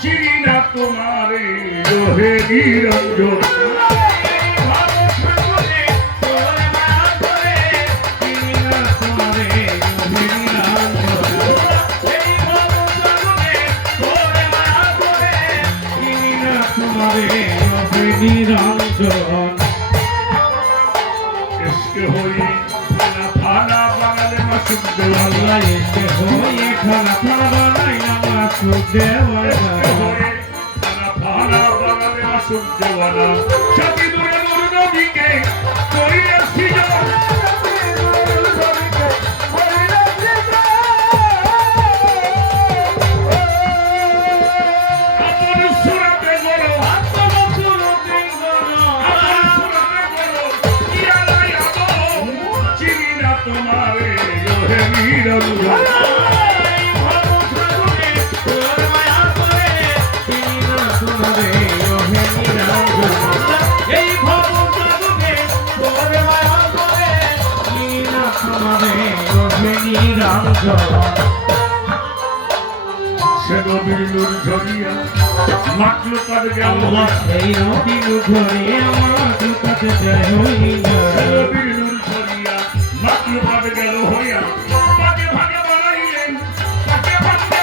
চিনি না তোমারে রহে নিরঞ্জন নিরঞ্জন এসকে হয়ে ফানা ফানা বাঙালি মাসুক দেওয়াল আল্লাহ এসে হয়ে খানা খানা বানাই আমার সুদেওয়ালা ফানা ফানা বাঙালি মাসুক দেওয়ালা জাতি দূরে নূর নবীকে করিয়াছি তোমারে রহে নিরঞ্জন সে নবীর নূর ঝরিয়া মাকলু কাদ গেল সেই নবীর ঝরিয়া মাকলুকাত হইল নবীর নূর ঝরিয়া মাকলু কাদ গেল হইয়া ভাগে ভাগে বানাইলেন ভাগে ভাগে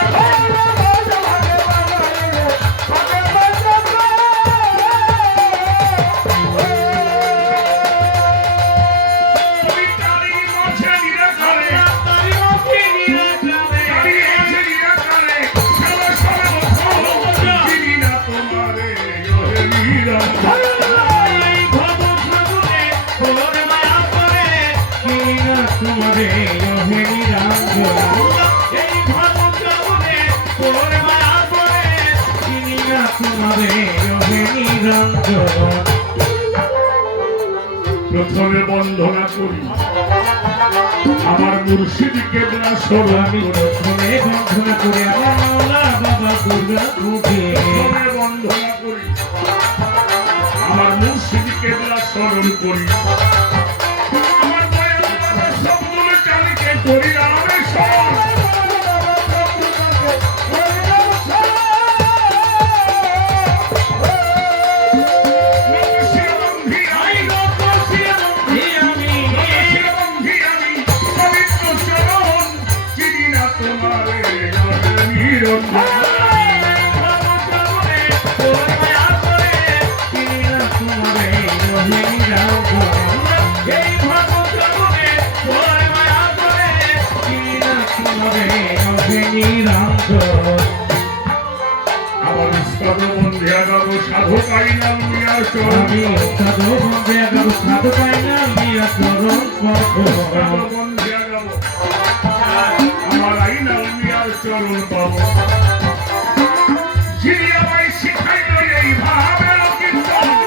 প্রথমে বন্ধনা করি আমার মুর্শিদ কেবলা স্মরণ প্রথমে বন্ধনা করে আমার মাওলা বাবা দুর্গা উঠে প্রথমে বন্ধনা করি আমার মুর্শিদ কেবলা স্মরণ করি আমার দয়াল বাবা সবগুলো চালিকে করি রামের স্মরণ সাধু পাইলাম মিয়া চরণ সাধু বন্ধে গেল সাধু পাইলাম মিয়া চরণ বন্ধে গেল আমার আইলাম মিয়ার চরণ পাবো যিনি আমায় শিখাইল এই ভাবের কীর্তন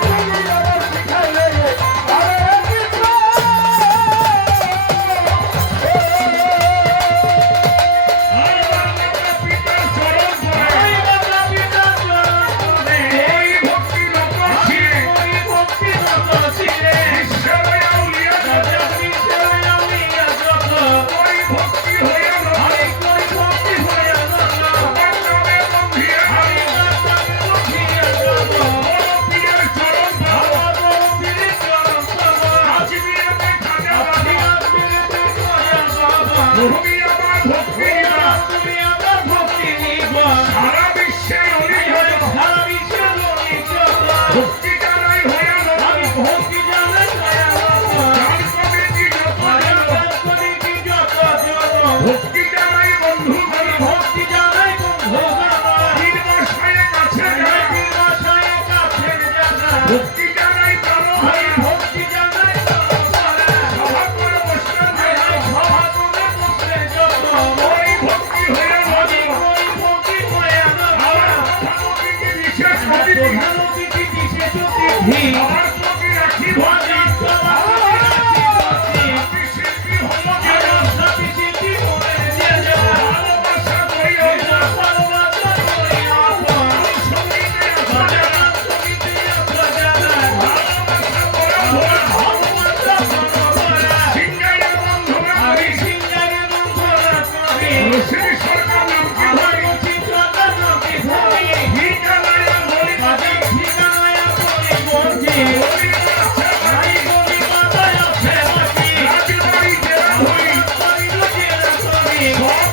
সব